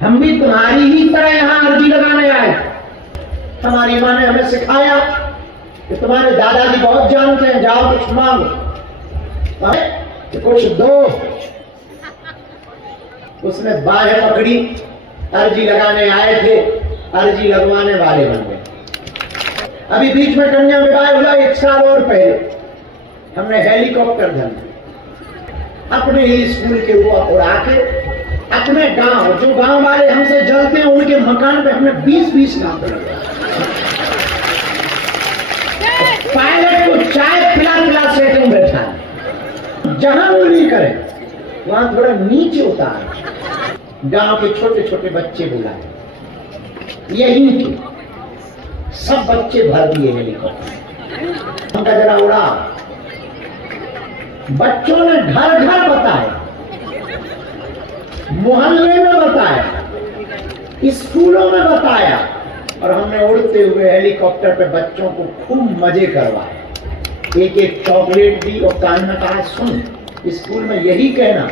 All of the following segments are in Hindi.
हम भी तुम्हारी ही तरह यहाँ अर्जी लगाने आए। हमारी माँ ने हमें सिखाया कि तुम्हारे दादाजी बहुत जानते हैं, जाओ कुछ मांगो, तो कुछ दो। उसने बाहें पकड़ी, अर्जी लगाने आए थे, अर्जी लगवाने वाले बन गए। अभी बीच में कन्या विवाह हुआ 1 साल और पहले, हमने हेलीकॉप्टर धन अपने ही स्कूल के ऊपर उड़ा के अपने गांव, जो गांव वाले हमसे जलते हैं, उनके मकान पे हमने 20-20 गांव पे लगाया। पायलट को चाय पिला पिला सेटिंग बैठा, जहां उंगली करे वहां थोड़ा नीचे उतार, गांव के छोटे छोटे बच्चे बुलाए, यही के सब बच्चे भर दिए हेलीकॉप्टर। उनका जरा उड़ा, बच्चों ने घर घर बताया, मोहल्ले में बताया, स्कूलों में बताया, और हमने उड़ते हुए हेलीकॉप्टर पे बच्चों को खूब मजे करवाए। एक एक चॉकलेट दी और कान में कहा, सुन स्कूल में यही कहना।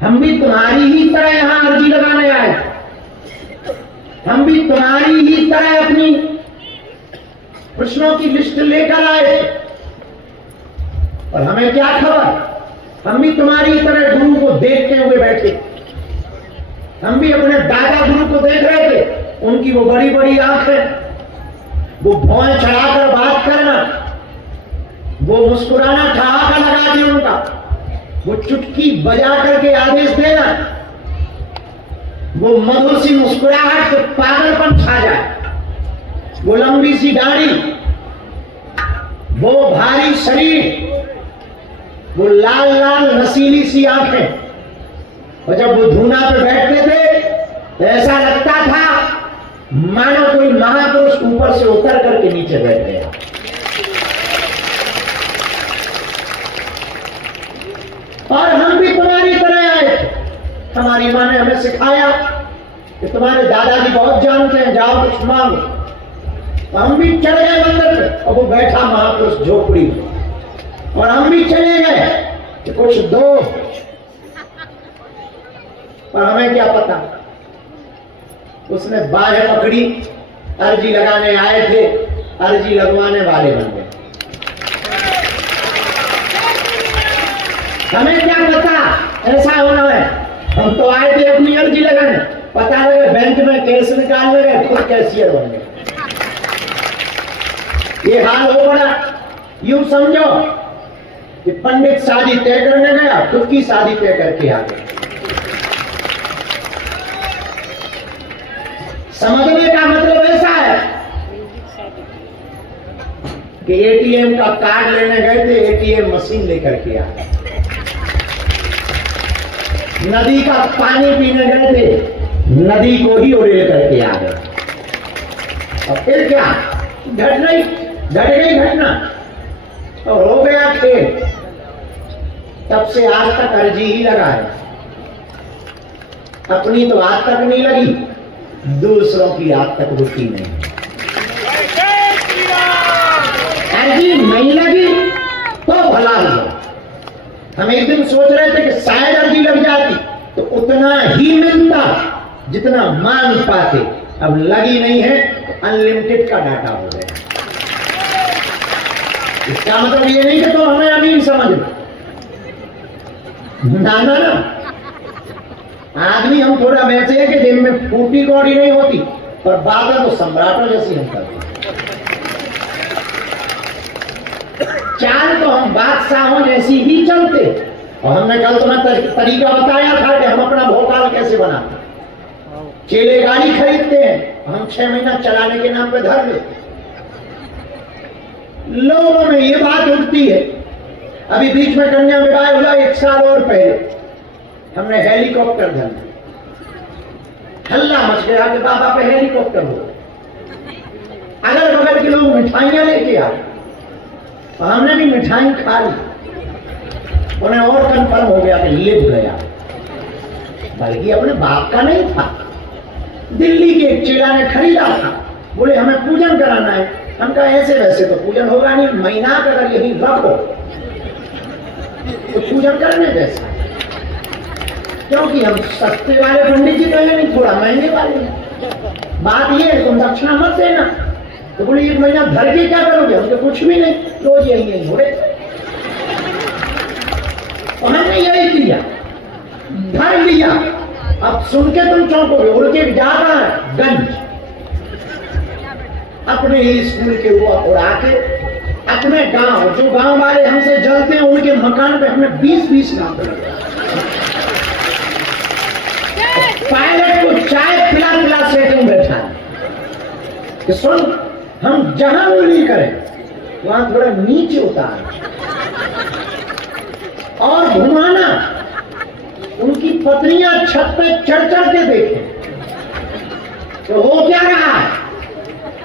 हम भी तुम्हारी ही तरह यहाँ अर्जी लगाने आए। हम भी तुम्हारी ही तरह अपनी प्रश्नों की लिस्ट लेकर आए, और हमें क्या खबर, हम भी तुम्हारी तरह गुरु को देखते हुए बैठे। हम भी अपने दादा गुरु को देख रहे थे, उनकी वो बड़ी बड़ी आंखें, वो भौं चढ़ाकर बात करना, वो मुस्कुराना ठहाका लगा दिया उनका, वो चुटकी बजा करके आदेश देना, वो मधुर सी मुस्कुराहट से पागलपन छा जाए, वो लंबी सी दाढ़ी, वो भारी शरीर, वो लाल लाल नसीली सी आंखें, और जब वो धूना पे बैठते थे तो ऐसा लगता था मानो कोई महापुरुष ऊपर से उतर करके नीचे बैठ गया। और हम भी तुम्हारी तरह आए थे। हमारी माँ ने हमें सिखाया कि तुम्हारे दादाजी बहुत जानते हैं, जाओ कुछ मांगो, तो हम भी चले गए मंदिर पे, और वो बैठा महापुरुष झोपड़ी में, और हम भी चले गए कि कुछ दो। और हमें क्या पता, उसने बाहें पकड़ी, अर्जी लगाने आए थे, अर्जी लगवाने वाले बन गए। हमें क्या पता ऐसा होना है, हम तो आए थे अपनी अर्जी लगाने, पता लगे बैंक में कैश निकालने गए, खुद कैशियर बन गए। ये हाल हो पड़ा। यूं समझो कि पंडित शादी तय करने गया, खुद की शादी तय करके आ गया। समझने का मतलब ऐसा है कि एटीएम का कार्ड लेने गए थे, एटीएम मशीन लेकर के आ गए। नदी का पानी पीने गए थे, नदी को ही उड़ेल करके आ गए। और फिर क्या घट गई घटना, और हो गया खेल। तब से आज तक अर्जी ही लगा है, अपनी तो आज तक नहीं लगी, दूसरों की आज तक रुकी नहीं। अर्जी नहीं लगी तो भला हुआ। हम एक दिन सोच रहे थे कि शायद अर्जी लग जाती तो उतना ही मिलता जितना मांग पाते। अब लगी नहीं है तो अनलिमिटेड का डाटा हो गया। इसका मतलब ये नहीं कि तो हमें अमीर समझ लो, ना। आदमी हम थोड़ा वैसे है कि जेब में फूटी कौड़ी नहीं होती, पर बातें तो सम्राटों जैसी हम करते। चाल तो हम बादशाहों जैसी ही चलते। और हमने कल तुम्हें तरीका बताया था कि हम अपना भोकाल कैसे बनाते। चेले गाड़ी खरीदते हैं, हम 6 महीना चलाने के नाम पे धर लेते। लोगों में ये बात उठती है। अभी बीच में कन्या विवाह हुआ 1 साल और पहले, हमने हेलीकॉप्टर धन हल्ला मच गया कि बाबा पे हेलीकॉप्टर हो। अगल बगल के लोग मिठाइयां लेके आए, तो हमने भी मिठाई खा ली। उन्हें और कंफर्म हो गया कि लिप गया, बल्कि अपने बाप का नहीं था, दिल्ली के एक चेला ने खरीदा था। बोले हमें पूजन कराना है। हम कहा ऐसे वैसे तो पूजन होगा नहीं, महीना का अगर यही रखो तो पूजन करने जैसा, क्योंकि हम सस्ते वाले पंडित जी तो है नहीं, थोड़ा महंगे वाले हैं। बात ये है तुम दक्षिणा मत देना। तो बोले 1 महीना भर के क्या करोगे? हम तो कुछ भी नहीं, रोज यही हो रहे। तो हमने यही किया, भर लिया। अब सुन के तुम चौंकोगे, उड़ के जाता है गंज अपने ही स्कूल के ऊपर उड़ा के अपने गांव, जो गांव वाले हमसे जलते हैं उनके मकान पे हमने 20-20 नाम लगा। पायलट को चाय पिला पिला सेटिंग बैठा कि सुन, हम जहां उंगली करें वहां थोड़ा नीचे उतार और घुमाना, उनकी पत्नियां छत पे चढ़ चढ़ के देखें तो हो क्या रहा है।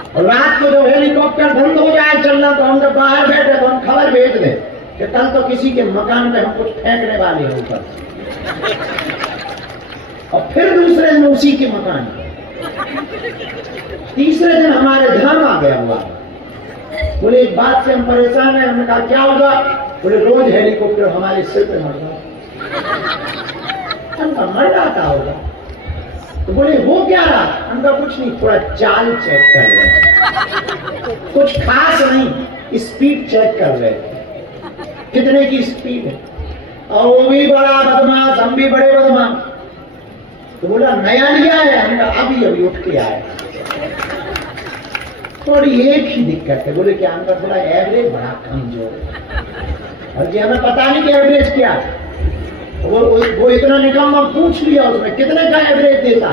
और रात को जब हेलीकॉप्टर बंद हो जाए चलना तो हम जब बाहर बैठे तो हम खबर भेज दें कि कल तो किसी के मकान पे हम कुछ फेंकने वाले हैं ऊपर, और फिर दूसरे दिन उसी के मकान पे, तीसरे दिन हमारे ध्यान आ गया हुआ। बोले एक बात से हम परेशान हैं। हमने कहा क्या होगा? बोले रोज हेलीकॉप्टर हमारे सिर पे मर रहा। हमका मर जाता होगा। तो बोले वो क्या रहा? हमका कुछ नहीं, थोड़ा चाल चेक कर रहे, कुछ खास नहीं, स्पीड चेक कर रहे, कितने की स्पीड है। और वो भी बड़ा बदमाश, हम भी बड़े बदमाश। तो बोला नया लिया है? हमने अभी अभी उठ के आया। थोड़ी एक ही दिक्कत है। बोले क्या? हमका थोड़ा एवरेज बड़ा कमजोर है। और जी हमें पता नहीं कि एवरेज क्या है। वो इतना निकम्मा पूछ लिया, उसमें कितने का एवरेज देता?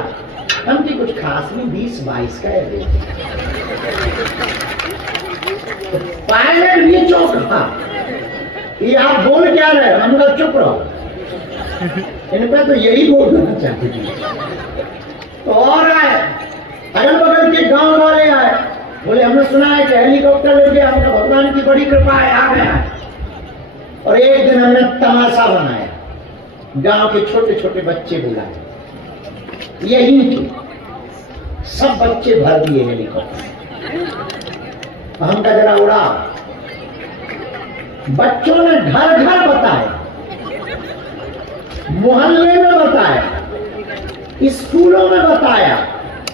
हम की कुछ खास नहीं, 20-22 का एवरेज। तो पायलट भी चौंका, ये आप बोल क्या रहे? हम लोग चुप रहो, इन पे तो यही बोलना चाहते थे। तो और आए, अगल बगल के गांव वाले आए, बोले हमने सुना है कि हेलीकॉप्टर ले गया, हमने भगवान की बड़ी कृपा है, आ गया। और एक दिन हमने तमाशा बनाया, गांव के छोटे छोटे बच्चे बुलाए, यही थे, सब बच्चे भर दिए हेलीकॉप्टर। हमका जरा उड़ा। बच्चों ने घर घर बताया, मोहल्ले में बताया, स्कूलों में बताया,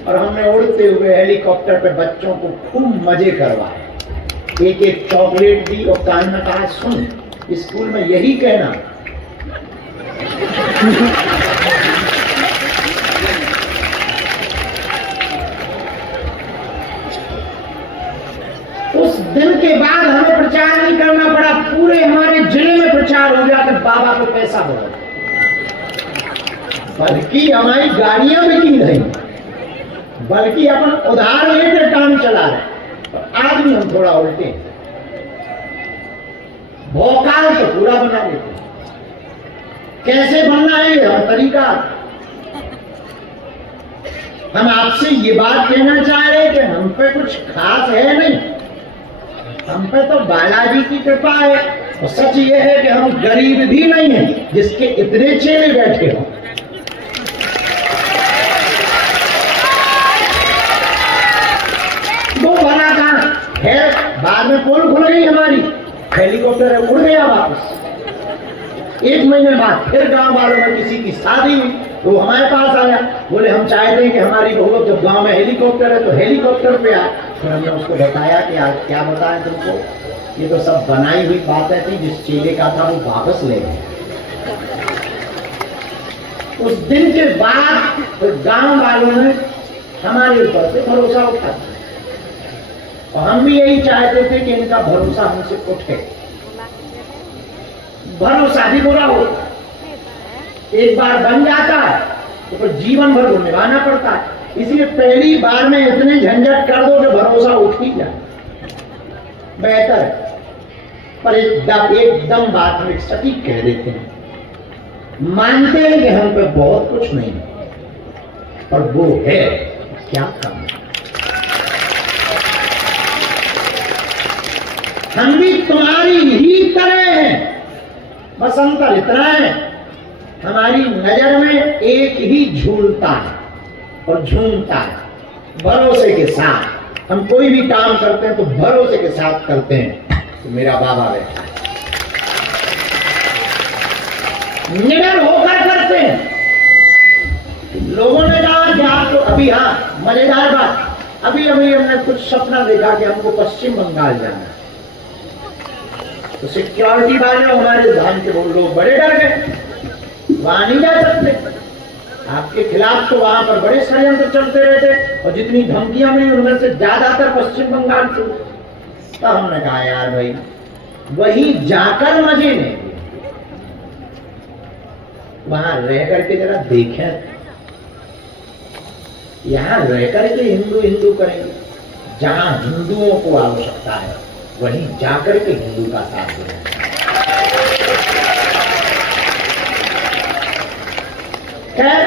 और हमने उड़ते हुए हेलीकॉप्टर पे बच्चों को खूब मजे करवाए। एक एक चॉकलेट दी और कान में कहा सुन, स्कूल में यही कहना। उस दिन के बाद हमें प्रचार नहीं करना पड़ा, पूरे हमारे जिले में प्रचार हो गया कि बाबा को पैसा बढ़ाओ। बल्कि हमारी गाड़ियां भी की नहीं, बल्कि अपन उधार लेकर काम चला रहे। तो आज भी हम थोड़ा उल्टे, भौकाल तो पूरा बना लेते, कैसे बनना है हर तरीका। हम आपसे ये बात कहना चाह रहे कि हम पे कुछ खास है नहीं, हम पे तो बालाजी की कृपा है। और सच ये है कि हम गरीब भी नहीं हैं जिसके इतने चेले बैठे हो। वो बना कहां है, बाद में पोल खुल गई हमारी, हेलीकॉप्टर उड़ गया वापस। 1 महीने बाद फिर गांव वालों में किसी की शादी हुई, तो हमारे पास आया, बोले हम चाहते हैं कि हमारी बहू जब गांव में हेलीकॉप्टर है तो हेलीकॉप्टर पे आए। फिर हमने उसको बताया कि आज क्या बताएं तुमको, ये तो सब बनाई हुई बातें थी, जिस चेले का था वो वापस ले गए। उस दिन के बाद तो गांव वालों ने हमारे ऊपर से भरोसा उठा, और हम भी यही चाहते थे कि इनका भरोसा हमसे उठे। भरोसा भी बुरा होता, एक बार बन जाता है तो फिर जीवन भर वो निभाना पड़ता है। इसलिए पहली बार में इतने झंझट कर दो कि भरोसा उठ ही जाए, बेहतर है। पर एकदम बात हम सटीक कह देते हैं, मानते हैं कि हम पे बहुत कुछ नहीं, और वो है क्या कम। हम भी तुम्हारी ही तरह हैं, बस अंतर इतना है हमारी नजर में एक ही झूलता है और झूमता है भरोसे के साथ, हम कोई भी काम करते हैं तो भरोसे के साथ करते हैं। तो मेरा बाबा बैठा है, निडर होकर करते हैं। लोगों ने कहा कि आपको अभी, हाँ मजेदार बात, अभी हमने कुछ सपना देखा कि हमको पश्चिम बंगाल जाना है। तो सिक्योरिटी वाले हमारे धाम के वो लोग बड़े डर गए, वहां नहीं जा सकते, आपके खिलाफ तो वहां पर बड़े षड्यंत्र चलते रहते और जितनी धमकियां मिली उनमें से ज्यादातर पश्चिम बंगाल से। तो हमने कहा यार भाई वही जाकर मजे में, वहां रह करके जरा देखें, यहां रह करके हिंदू हिंदू करेंगे, जहां हिंदुओं को आवश्यकता है वहीं जाकर के हिंदू का साथ दें। खैर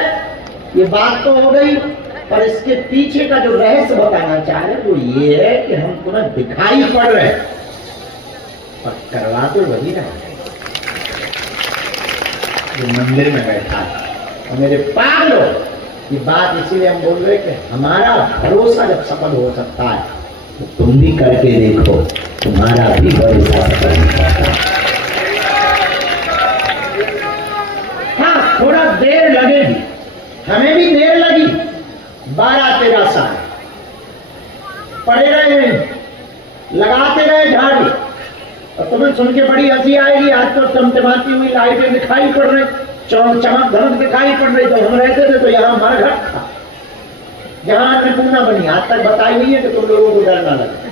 ये बात तो हो गई, पर इसके पीछे का जो रहस्य बताना चाह रहे वो ये है कि हम तुम्हें दिखाई पड़ रहे और करवा तो वही रहा है जो मंदिर में बैठा है। और मेरे पागलों, ये बात इसीलिए हम बोल रहे कि हमारा भरोसा जब सफल हो सकता है तो तुम भी करके देखो, तुम्हारा भी भरोसा सफल हो सकता है। हाँ थोड़ा देर लगेगी, हमें भी देर लगी, 12-13 साल पड़े रहे, लगाते रहे झाड़ू, और तुम्हें सुन के बड़ी हंसी आएगी। आज तो चमचमाती हुई लाइटें दिखाई पड़ रही, चमक धमक दिखाई पड़ रही। तो हम रहते थे तो यहाँ मरघट था, जहां अन्नपूर्णा बनी, आज तक बताई नहीं है कि तुम लोगों को डर ना लगे।